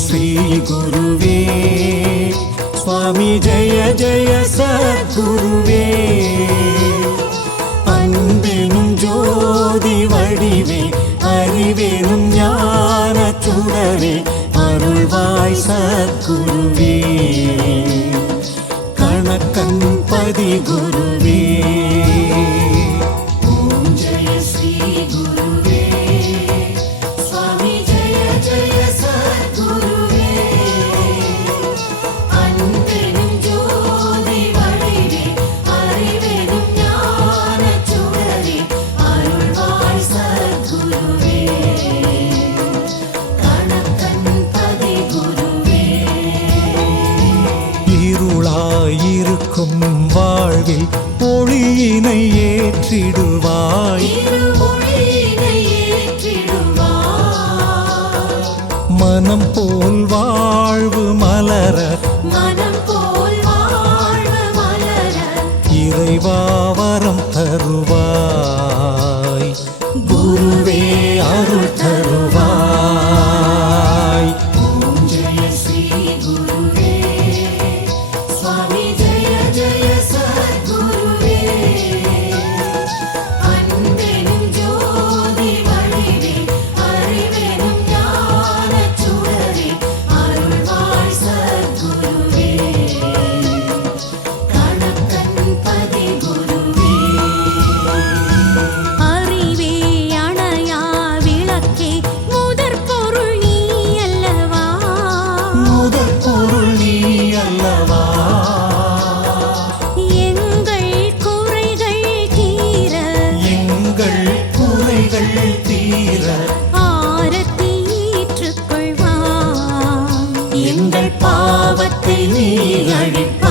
श्री गुरुवे स्वामी जय जय सद्गुरुवे அன்பெனும் ஜோதி வடிவே அறிவெனும் ஞான சுடரே அருள்வாய் சத்குருவே கணக்கன் பதி குருவே ஓம் ஜெய ஸ்ரீ குருவே சுவாமி ஜெய ஜெய சத்குருவே அன்பெனும் ஜோதி வடிவே அறிவெனும் ஞான சுடரே அருள்வாய் சத்குருவே கணக்கன் பதி குருவே இருளாயிருக்கும் வாழ்வில் ஒளியினை ஏற்றிடுவாய் மனம் போல் வாழ்வு மலர இறைவா வரம் தருவாய் குருவே அருள் தருவாய் ஓம் ஜெய ஸ்ரீ குருவே சுவாமி ஜெய ஜெய சத்குருவே அன்பெனும் ஜோதி வடிவே அறிவெனும் ஞான சுடரே அருள்வாய் சத்குருவே கணக்கன் பதி குருவே அறிவே அணையா விளக்கே முதற் பொருள் நீ அல்லவா முதற் பொருள் நீ அல்லவா எங்கள் குறைகள் தீர எங்கள் குறைகள் தீர ஆரத்தி ஏற்றுக்கொள்வாய் எங்கள் பாவத்தை நீ அழிப்பாய்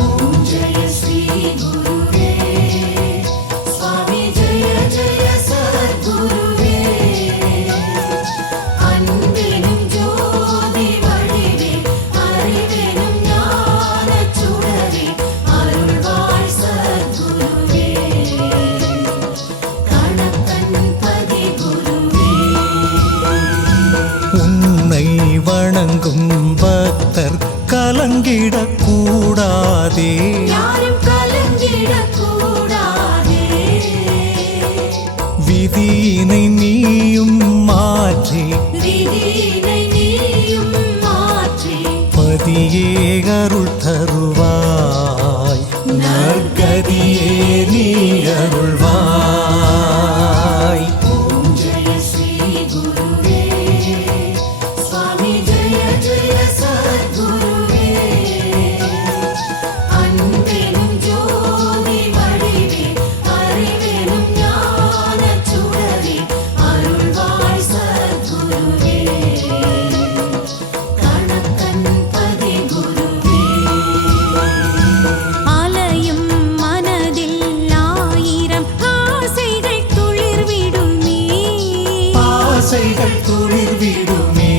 ஓம் ஜெய ஸ்ரீ குருவே சுவாமி ஜெய ஜெய சத்குருவே அன்பெனும் ஜோதி வடிவே அறிவெனும் ஞான சுடரே அருள்வாய் சத்குருவே கணக்கன் பதி குருவே உன்னை வணங்கும் பக்தர் கலங்கிடக் கூடாதே யாரும் கலங்கிடக் கூடாதே விதியினை நீயும் மாற்றி விதியினை நீயும் மாற்றி பதியே அருள் தருவாய் நற்கதியே நீ அருள்வாய் ஓம் ஜெய ஸ்ரீ குருவே சுவாமி ஜெய ஜெய சத்குருவே அன்பெனும் ஜோதி வடிவே அறிவெனும் ஞான சுடரே அருள்வாய் சத்குருவே கணக்கன் பதி குருவே அலையும் மனதில் ஆயிரம் ஆசைகள் துளிர்விடுமே ஆசைகள் துளிர்விடுமே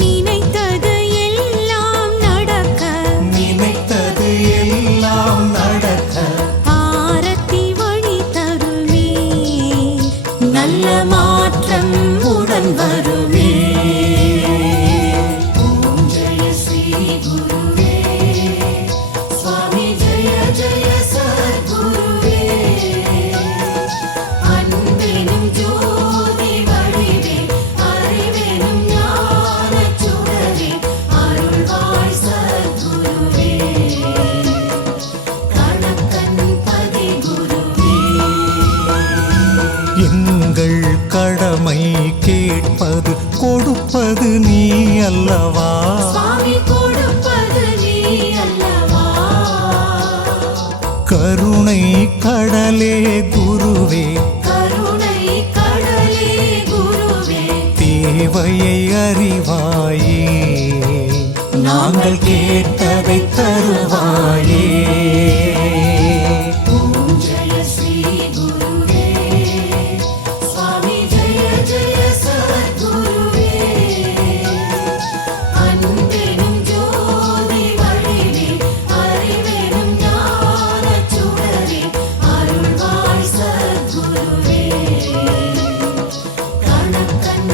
நினைத்தது எல்லாம் நடக்க நினைத்தது எல்லாம் நடக்க ஆரத்தி வழி தருமே நல்ல மாற்றம் உடன் வருமே ஓம் ஜெய ஸ்ரீ குருவே சுவாமி ஜெய ஜெய சத்குருவே அன்பெனும் ஜோதி வடிவே அறிவெனும் ஞான சுடரே அருள்வாய் சத்குருவே கணக்கன் பதி குருவே எங்கள் கடமை கேட்பது கொடுப்பது நீ அல்லவா சுவாமி கொடுப்பது நீ அல்லவா கருணை கடலே குருவே கருணை கடலே குருவே தேவையை அறிவாயே நாங்கள் கேட்டதை தருவாயே ஓம் ஜெய ஸ்ரீ குருவே சுவாமி ஜெய ஜெய சத்குருவே அன்பெனும் ஜோதி வடிவே அறிவெனும் ஞான சுடரே அருள்வாய் சத்குருவே கணக்கன்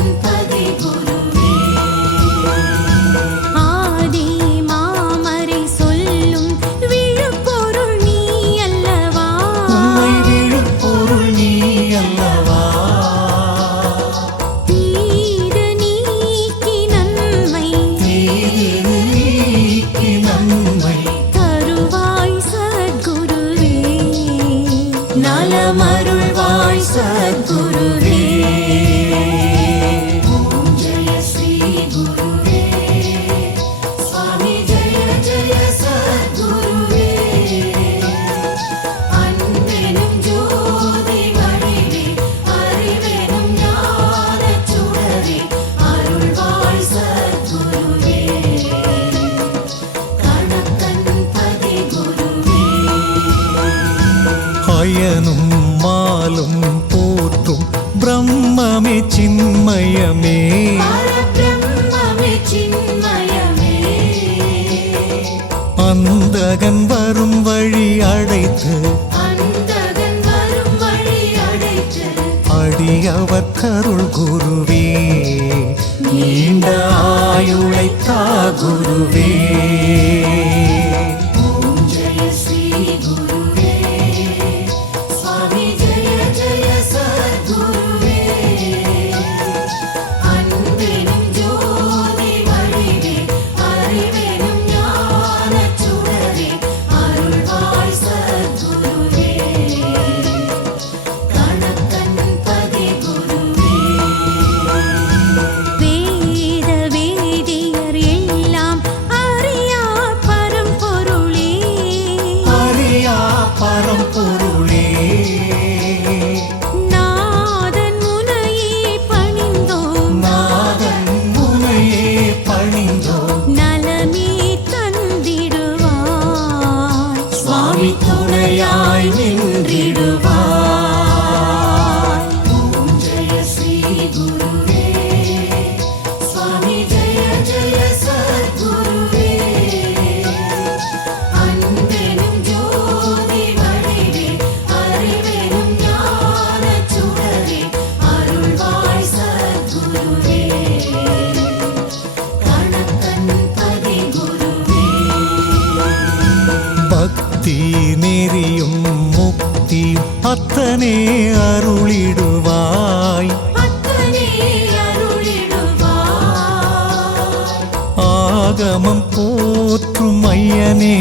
சத்குருவே. ஓம் ஜெய ஸ்ரீ குருவே சுவாமி ஜெய ஜெய சத்குருவே அன்பெனும் ஜோதி வடிவே அறிவெனும் ஞானச் சுடரே அருள்வாய் சத்குருவே கணக்கன் பதி குருவே அயனும் மாலும் போற்றும் பிரம்மமே சின்மயமே பரபிரம்மமே சின்மயமே அந்தகன் வரும் வழி அடைத்து அந்தகன் வரும் வழி அடைத்து அடியவர் கருள் குருவே நீண்ட ஆயுளை தா குருவே. ஓம் ஜெய ஸ்ரீ குருவே சுவாமி ஜெய ஜெய சத்குருவே அன்பெனும் ஜோதி வடிவே அறிவெனும் ஞானச் சுடரே அருள்வாய் சத்குருவே கணக்கன் பதி குருவே வேத வேதியர் எல்லாம் அறியார் பரம்பொருளே. அறியா பரம்பொருளே நாதன் முனையே பணிந்தோம் நாதன் முனையே பணிந்தோம் நலமே தந்திடுவாய். சுவாமி துணையாய் நின்றிடுவாய். ஓம் ஜெய ஸ்ரீ குருவே சுவாமி ஜெய ஜெய சத்குருவே அன்பெனும் ஜோதி வடிவே அறிவெனும் ஞானச் சுடரே அருள்வாய் சத்குருவே கணக்கன் பதி குருவே பக்தி நெறியும் முக்தி அத்தனே அருளிடுவாய். அத்தனே அருளிடுவாய் ஆகமம் போற்றும் ஐயனே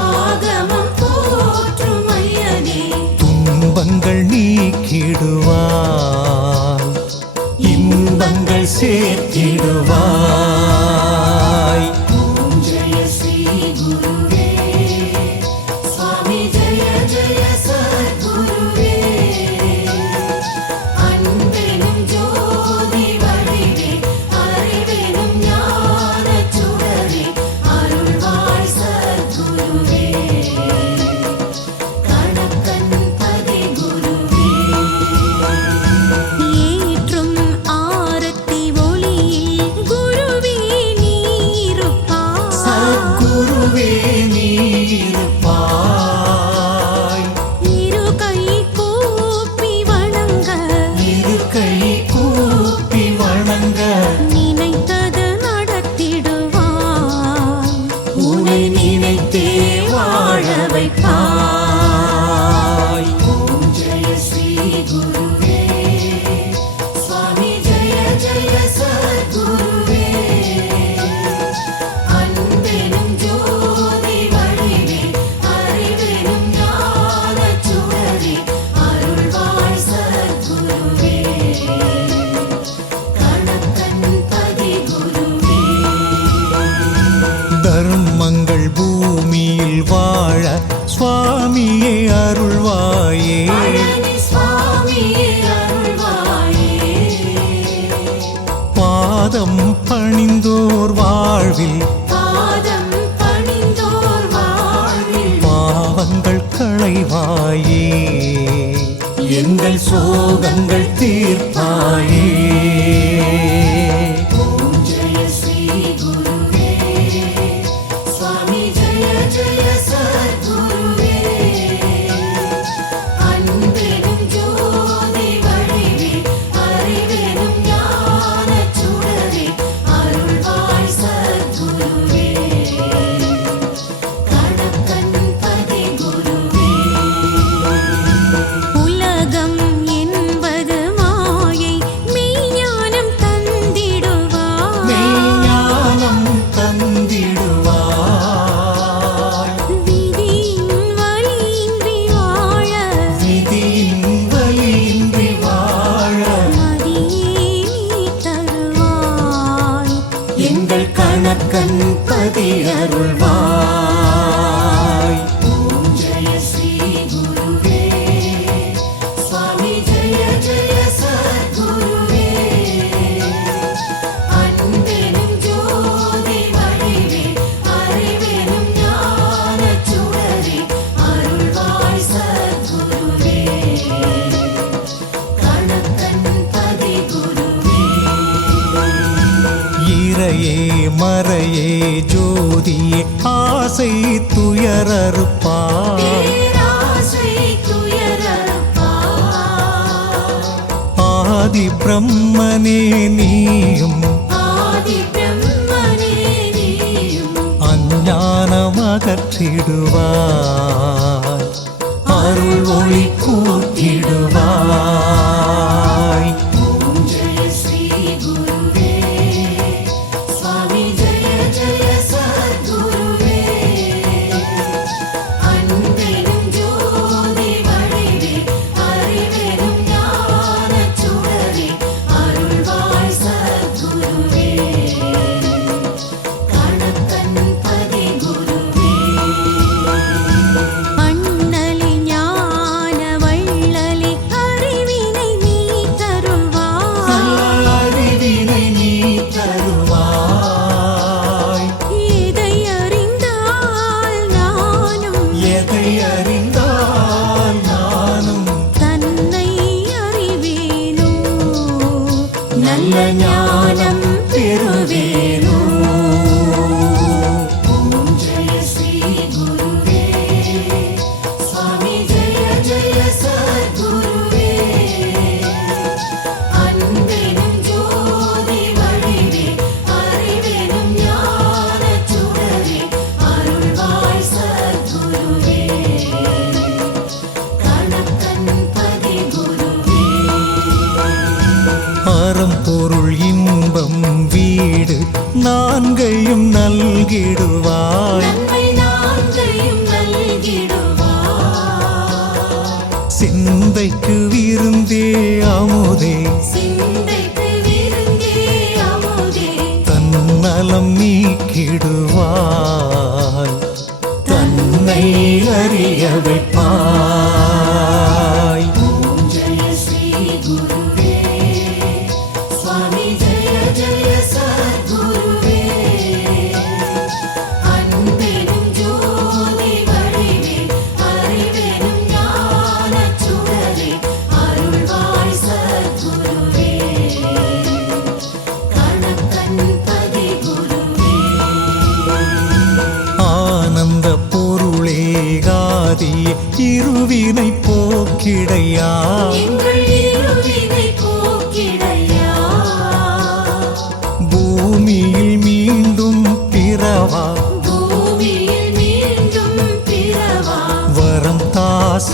ஆகமம் போற்றும் ஐயனே துன்பங்கள் நீக்கிடுவாய் இன்பங்கள் சேர்த்திடுவாய். ஓம் ஜெய ஸ்ரீ குருவே சுவாமி ஜெய ஜெய சத்குருவே அன்பெனும் ஜோதி வடிவே அறிவெனும் ஞானச் சுடரே அருள்வாய் சத்குருவே கணக்கன் பதி குருவே ஏற்றும் ஆரத்தி ஒளியில் குருவே நீருப்பாய். சத்குருவே நீருப்பாய். இரு கை கூப்பி வணங்க இரு கை கூப்பி வணங்க நினைத்தது நடத்திடுவாய். உனை நினைத்தே வாழ வைப்பாய். ஓம் ஜெய ஸ்ரீ குருவே சுவாமி ஜெய ஜெய சத்குருவே அன்பெனும் ஜோதி வடிவே அறிவெனும் ஞானச் சுடரே அருள்வாய் சத்குருவே கணக்கன் பதி குருவே தர்மங்கள் பூமியில் வாழ சுவாமியே அருள்வாயே. பழனி சுவாமியே அருள்வாயே பாதம் பணிந்தோர் வாழ்வில் பாதம் பணிந்தோர் வாழ்வில் பாவங்கள் களைவாயே எங்கள் சோகங்கள் தீர்ப்பாயே. ஓம் ஜெய ஸ்ரீ குருவே சுவாமி ஜெய ஜெய சத்குருவே அன்பெனும் ஜோதி வடிவே அறிவெனும் ஞானச் சுடரே அருள்வாய் சத்குருவே கணக்கன் பதி குருவே உலகம் என்பது மாயை மெய்ஞானம் தந்திடுவாய். மெய்ஞானம் தந்திடுவாய். விதியின் வலியின்றி வாழ விதியின் வலியின்றி அருள்வாய். ஓம் ஜெய ஸ்ரீ குருவே சுவாமி ஜெய ஜெய சத்குருவே அன்பெனும் ஜோதி வடிவே அறிவெனும் ஞானச் சுடரே அருள்வாய் சத்குருவே கணக்கன் பதி குருவே இறையே மறையே ஜோதியே ஆசை துயரறுப்பாய். பேராசை துயரறுப்பாய். ஆதி பிரம்மனே நீயும் ஆதி பிரம்மனே நீயும் அஞ்ஞானம் அகற்றிடுவாய். அருள் ஒளி கூட்டிடுவாய். ஓம் ஜெய ஸ்ரீ குருவே சுவாமி ஜெய ஜெய சத்குருவே அன்பெனும் ஜோதி வடிவே அறிவெனும் ஞானச் சுடரே அருள்வாய் சத்குருவே கணக்கன் பதி குருவே அண்ணலி ஞான வள்ளலி அறிவினை நீ தருவாய். அறிவினை நீ தருவாய். எதை அறிந்தால் நானும் எதை அறிந்தால் நானும் தன்னை அறிவேனோ. நல்ல ஞானம் பெறுவேனோ. ஓம் ஜெய ஸ்ரீ குருவே சுவாமி ஜெய ஜெய சத்குருவே அன்பெனும் ஜோதி வடிவே அறிவெனும் ஞானச் சுடரே அருள்வாய் சத்குருவே கணக்கன் பதி குருவே அறம் பொருள் இன்பம் வீடு நான்கையும் நல்கிடுவாய். நன்மை நான்கையும் நல்கிடுவாய். சிந்தைக்கு விருந்தே அமுதே சிந்தைக்கு விருந்தே அமுதே தன்னலம் நீக்கிடுவாய். தன்னை அறிய வைப்பாய். ஓம் ஜெய ஸ்ரீ குருவே சுவாமி ஜெய ஜெய சத்குருவே அன்பெனும் ஜோதி வடிவே அறிவெனும் ஞானச் சுடரே அருள்வாய் சத்குருவே கணக்கன் பதி குருவே ஆனந்த பொருளே காதி இருவினை போக்கிடையா. எங்கள் இருவினை போக்கிடையா பூமியில் மீண்டும் பிறவா பூமியில் மீண்டும் பிறவா வரம் தாச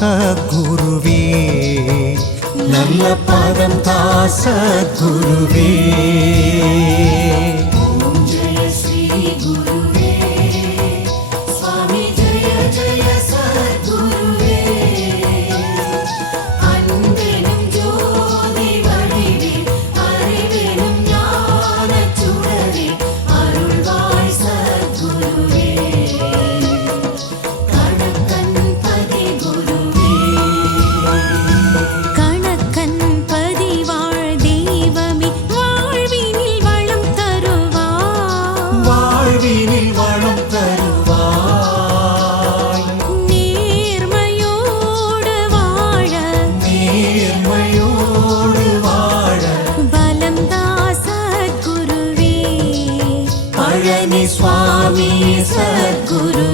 குருவே. நல்ல பதம் தாச குருவே. ஓம் ஜெய ஸ்ரீ குருவே சுவாமி ஜெய ஜெய சத்குருவே அன்பெனும் ஜோதி வடிவே அறிவெனும் ஞானச் சுடரே அருள்வாய் சத்குருவே கணக்கன் பதி குருவே கணக்கன் பதிவாழ் தெய்வமே வாழ்வினில் வளம் தருவாய். வாழ்வினில் வளம் தருவாய். நேர்மையோடு வாழ நேர்மையோடு வாழ பலம் தாச குருவே. பழனி சுவாமி சத்குரு